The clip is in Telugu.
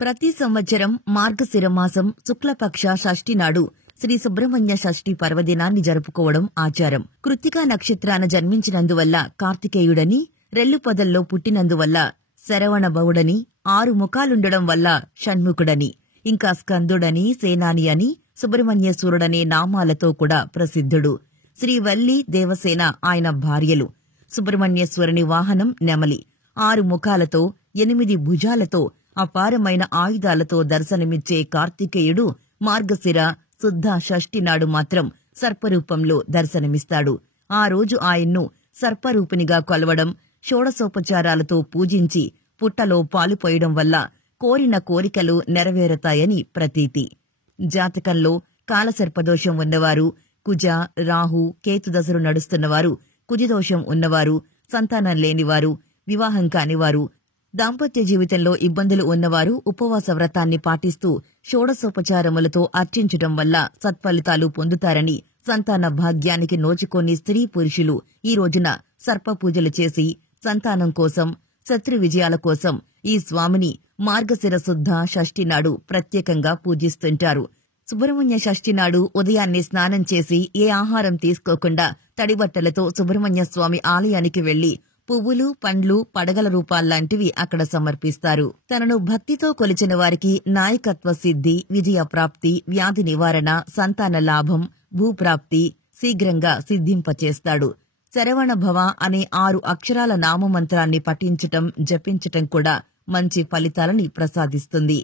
ప్రతి సంవత్సరం మార్గశిర మాసం శుక్లపక్ష షష్ఠి నాడు శ్రీ సుబ్రహ్మణ్య షష్ఠి పర్వదినాన్ని జరుపుకోవడం ఆచారం. కృత్తికా నక్షత్రాన జన్మించినందువల్ల కార్తికేయుడని, రెల్లుపొదల్లో పుట్టినందువల్ల శరవణభవుడని, 6 ముఖాలుండడం వల్ల షణ్ముఖుడని, ఇంకా స్కందుడని, సేనాని అని, సుబ్రహ్మణ్యేశ్వరుడనే నామాలతో కూడా ప్రసిద్ధుడు. శ్రీవల్లి, దేవసేన ఆయన భార్యలు. సుబ్రహ్మణ్యేశ్వరుని వాహనం నెమలి. 6 ముఖాలతో, 8 భుజాలతో, అపారమైన ఆయుధాలతో దర్శనమిచ్చే కార్తికేయుడు మార్గశిర శుద్ధ షష్ఠి నాడు మాత్రం సర్పరూపంలో దర్శనమిస్తాడు. ఆ రోజు ఆయన్ను సర్పరూపినిగా కొలవడం, షోడశోపచారాలతో పూజించి పుట్టలో పాలు పోయడం వల్ల కోరిన కోరికలు నెరవేరతాయని ప్రతీతి. జాతకంలో కాలసర్పదోషం ఉన్నవారు, కుజ, రాహు, కేతుదశలు నడుస్తున్నవారు, కుజదోషం ఉన్నవారు, సంతానం లేనివారు, వివాహం కానివారు, దాంపత్య జీవితంలో ఇబ్బందులు ఉన్నవారు ఉపవాస వ్రతాన్ని పాటిస్తూ షోడశోపచారములతో అర్చించడం వల్ల సత్ఫలితాలు పొందుతారని, సంతాన భాగ్యానికి నోచుకోని స్త్రీ పురుషులు ఈ రోజున సర్పపూజలు చేసి సంతానం కోసం, శత్రు విజయాల కోసం ఈ స్వామిని మార్గశిర శుద్ధ షష్ఠి నాడు ప్రత్యేకంగా పూజిస్తుంటారు. సుబ్రహ్మణ్య షష్ఠి నాడు ఉదయాన్నే స్నానం చేసి ఏ ఆహారం తీసుకోకుండా తడిబట్టలతో సుబ్రహ్మణ్య స్వామి ఆలయానికి వెళ్లి పువ్వులు, పండ్లు, పడగల రూపాల్లాంటివి అక్కడ సమర్పిస్తారు. తనను భక్తితో కొలిచిన వారికి నాయకత్వ సిద్ధి, విజయప్రాప్తి, వ్యాధి నివారణ, సంతాన లాభం, భూప్రాప్తి శీఘ్రంగా సిద్ధింపచేస్తాడు. శరవణ భవ అనే 6 అక్షరాల నామమంత్రాన్ని పఠించటం, జపించటం కూడా మంచి ఫలితాలని ప్రసాదిస్తుంది.